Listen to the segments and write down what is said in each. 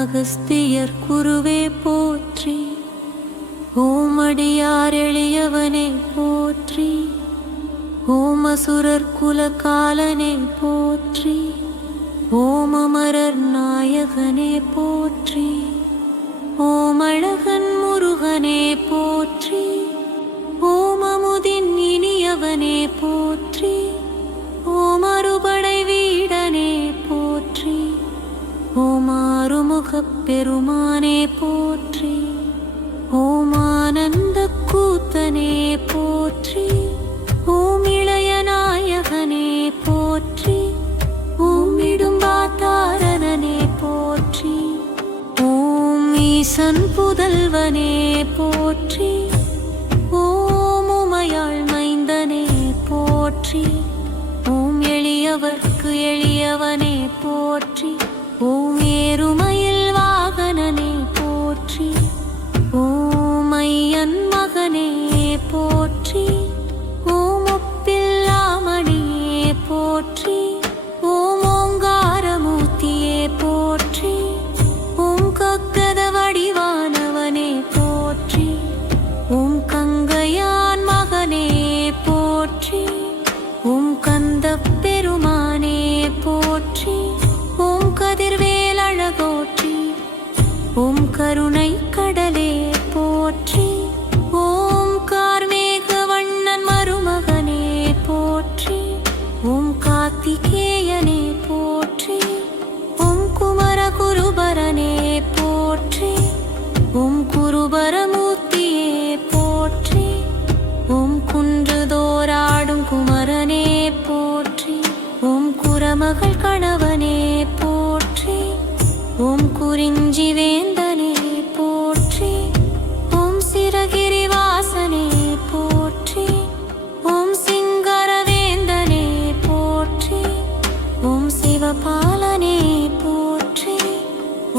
அகஸ்தியர் குருவே போற்றி, ஓமடியார் எளியவனே போற்றி, ஓமசுரர் குலகாலனே போற்றி, ஓமமரர் நாயகனே போற்றி, ஓமழகன் முருகனே போற்றி, ஓமமுதின் இனியவனே போற்றி, ஓமறுபடை வீடனே போற்றி, ஓமாறுமுகப் பெருமானே போற்றி, ஓமானந்த கூத்தனே போற்றி, ஓம் இளைய நாயகனே போற்றி, ஓம் இடும்பாத்தாரனே போற்றி, ஓம் ஈசன் புதல்வனே போற்றி, ஓம் உமையாள் மைந்தனே போற்றி, ஓம் எளியவர்க்கு எளியவனே போற்றி, ஓம் ஏறுமயில் வாகனனே போற்றி, ஓம் ஐயன் மகனே போற்றி, ஓம் ஒப்பில்லாமணியே போற்றி, ஓம் ஓங்காரமூர்த்தியே போற்றி, ஓம் கக்கத வடிவானவனே போற்றி, ஓம் கங்கையான் மகனே போற்றி, ஓம் கந்த பெருமானே போற்றி, ஓம் கதிர்வேல் அழகோற்றி, ஓம் கருணை கடலே போற்றி, ஓம் கார்மேக வண்ணன் மருமகனே போற்றி, ஓம் கார்த்திகேயனே போற்றி, ஓம் குமர குருபரனே போற்றி, ஓம் குருபரமூர்த்தியே போற்றி, ஓம் குன்றுதோராடும் குமரனே போற்றி, ஓம் குரமகள் கணவனே போற்றி, ஓம் குறிஞ்சி வேந்தனே போற்றி, ஓம் சிரகிரி வாசனே போற்றி, ஓம் சிங்கரவேந்தனே போற்றி, ஓம் சிவபாலனே போற்றி,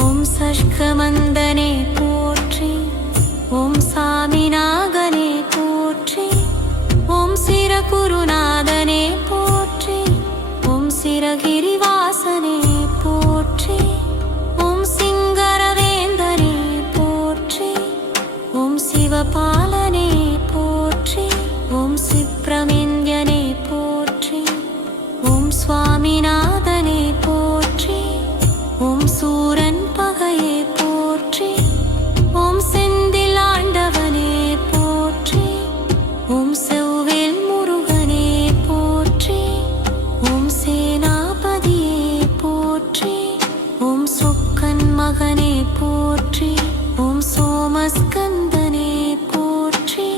ஓம் சஷ்கமந்தனே போற்றி, ஓம் சாமிநாகனே போற்றி, ஓம் சிரகுருநாதனே போற்றி, ஓம் சிரகிரி வாசனே போற்றி, ஓம் சிங்கரவேந்தனே போற்றி, ஓம் சிவபாலனே போற்றி, ஓம் சிப்ரமேந்தியனே போற்றி, ஓம் சுவாமிநாதனே போற்றி, ஓம் சூரன் பகையே போற்றி, ஓம் செந்தில் ஆண்டவனே போற்றி, ஓம் செவ்வேல் முருகனே போற்றி, ஓம் சேனாபதியே போற்றி, ஓம் சொக்கன் மகனே போற்றி, ஓம் சோமஸ்கந்தனே போற்றி,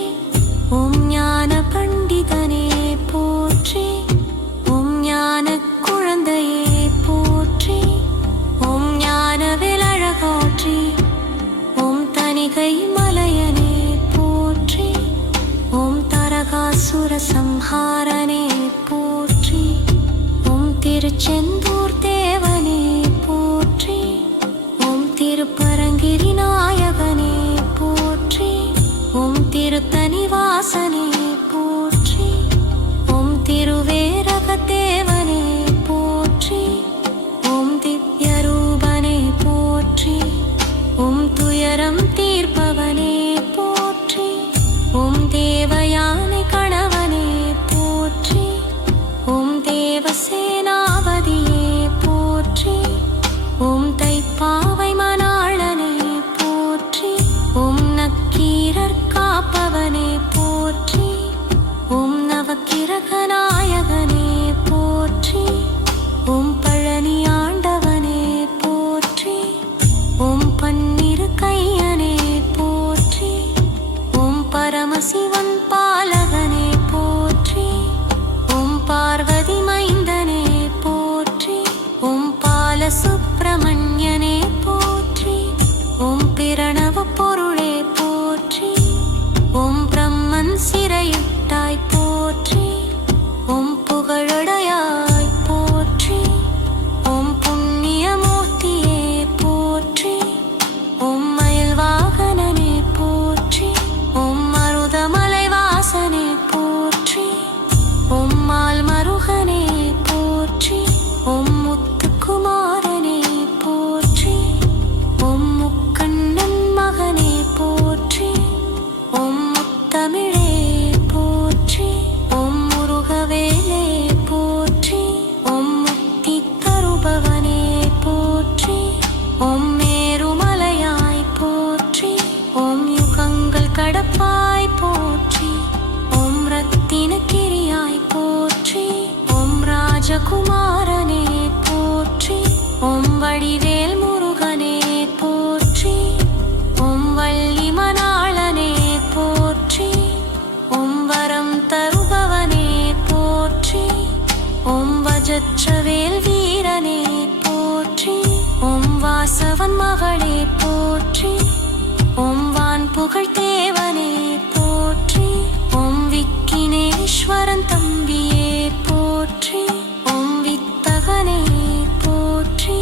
ஓம் ஞான பண்டிதனே போற்றி, ஓம் ஞான குழந்தையே போற்றி, ஓம் ஞான வேலழகோற்றி, ஓம் தணிகை மலையனே போற்றி, ஓம் தரகாசுர சம்ஹாரனே போற்றி, ஓம் திருச்செந்தூர் தேவனே போற்றி, ஓம் திருப்பரங்கிரி நாயகனே போற்றி, ஓம் திருத்தணி வாசனே போற்றி, ஓம் திருவேரக தேவனே போற்றி, ஓம் திவ்யரூபனே போற்றி, ஓம் துயரம் தீர்ப்பவனே போற்றி, ஓம் தேவயானை கணவனே போற்றி, ஓம் தேவசேனாபதியே ராஜகுமாரனே போற்றி. ஓம் வடிவேல் முருகனே போற்றி. ஓம் வள்ளி மணாளனே போற்றி. ஓம் வரம் தருபவனே போற்றி. ஓம் வஜ்ரவேல் வீரனே போற்றி. ஓம் வாசவன் மகளே போற்றி. ஓம் வான் புகழ் தேவனே போற்றி. ஓம் விக்கினேஸ்வரன் தம்பியே போற்றி. ஓம் வித்தகனே போற்றி.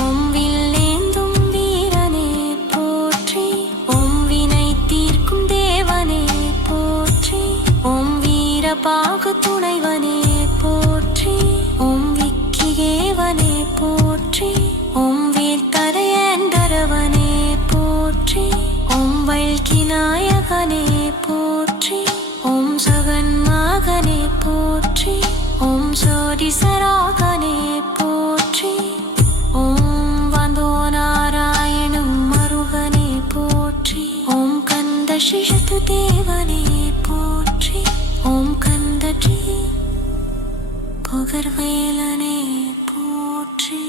ஓம் வில்லேந்தும் வீரனே போற்றி. ஓம் வினை தீர்க்கும் தேவனே போற்றி. ஓம் வீரபாகு துணைவனே போற்றி. ஓம் விக்கிகேவனே போற்றி. ஓம் வேல்தரையண்டரவனே போற்றி. ஓம் வல்கி நாயகனே போற்றி. ஓம் சகன்மகனே போற்றி. ஓம் சோடிசராகனே போற்றி. ஓம் வந்தோ நாராயணம் மருகனே போற்றி. ஓம் கந்த சிஷத்து தேவனே போற்றி. ஓம் கந்தற்றி புகர்வேலனே போற்றி.